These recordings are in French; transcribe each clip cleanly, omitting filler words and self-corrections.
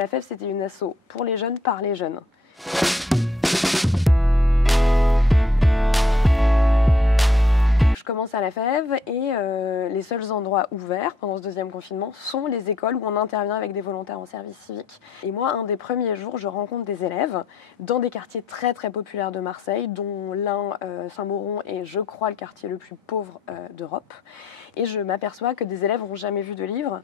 La Fève, c'était une asso pour les jeunes, par les jeunes. Je commence à La Fève et les seuls endroits ouverts pendant ce deuxième confinement sont les écoles où on intervient avec des volontaires en service civique. Et moi, un des premiers jours, je rencontre des élèves dans des quartiers très très populaires de Marseille, dont l'un, Saint-Mauron, est, je crois, le quartier le plus pauvre d'Europe. Et je m'aperçois que des élèves n'ont jamais vu de livre,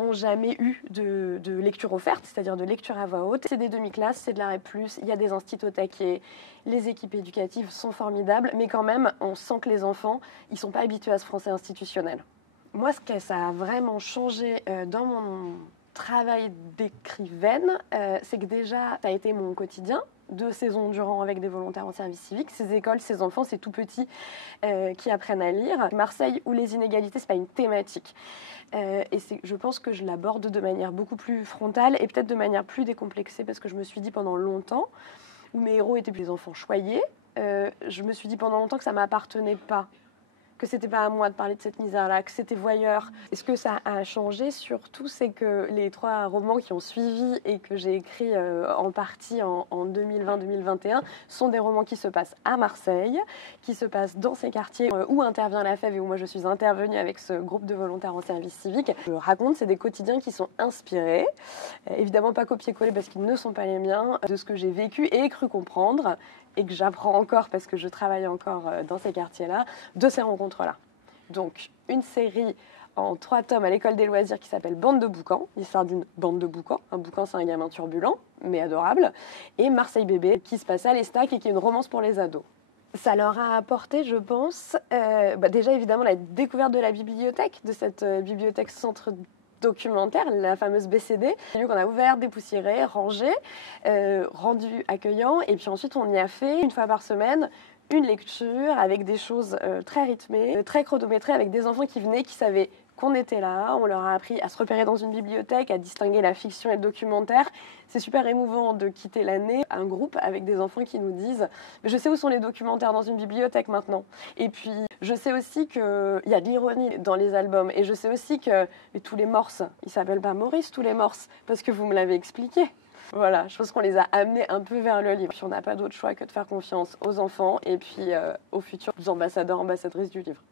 n'ont jamais eu de lecture offerte, c'est-à-dire de lecture à voix haute. C'est des demi-classes, c'est de l'arrêt plus, il y a des instituts au taquet, les équipes éducatives sont formidables, mais quand même, on sent que les enfants, ils ne sont pas habitués à ce français institutionnel. Moi, ce que ça a vraiment changé dans mon travail d'écrivaine, c'est que déjà, ça a été mon quotidien, 2 saisons durant avec des volontaires en service civique, ces écoles, ces enfants, ces tout petits qui apprennent à lire. Marseille, où les inégalités, ce n'est pas une thématique. Et je pense que je l'aborde de manière beaucoup plus frontale et peut-être de manière plus décomplexée, parce que je me suis dit pendant longtemps, où mes héros étaient des enfants choyés, je me suis dit pendant longtemps que ça ne m'appartenait pas, que c'était pas à moi de parler de cette misère-là, que c'était voyeur. Et ce que ça a changé surtout, c'est que les 3 romans qui ont suivi et que j'ai écrits en partie en 2020-2021 sont des romans qui se passent à Marseille, qui se passent dans ces quartiers où intervient La Fève et où moi je suis intervenue avec ce groupe de volontaires en service civique. Je raconte, c'est des quotidiens qui sont inspirés, évidemment pas copier-coller parce qu'ils ne sont pas les miens, de ce que j'ai vécu et cru comprendre, et que j'apprends encore parce que je travaille encore dans ces quartiers-là, de ces rencontres-là. Donc, une série en 3 tomes à l'école des loisirs qui s'appelle Bande de boucans, l'histoire d'une bande de boucans. Un boucan, c'est un gamin turbulent, mais adorable. Et Marseille bébé, qui se passe à l'Estac et qui est une romance pour les ados. Ça leur a apporté, je pense, déjà évidemment la découverte de la bibliothèque, de cette bibliothèque centre documentaire, la fameuse BCD, qu'on a ouvert, dépoussiéré, rangé, rendu accueillant, et puis ensuite on y a fait 1 fois par semaine une lecture avec des choses très rythmées, très chronométrées, avec des enfants qui venaient, qui savaient qu'on était là. On leur a appris à se repérer dans une bibliothèque, à distinguer la fiction et le documentaire. C'est super émouvant de quitter l'année, un groupe avec des enfants qui nous disent « Je sais où sont les documentaires dans une bibliothèque maintenant. » Et puis, je sais aussi qu'il y a de l'ironie dans les albums. Et je sais aussi que tous les morses, ils ne s'appellent pas Maurice, tous les morses, parce que vous me l'avez expliqué. Voilà, je pense qu'on les a amenés un peu vers le livre. Puis on n'a pas d'autre choix que de faire confiance aux enfants et puis aux futurs ambassadeurs, ambassadrices du livre.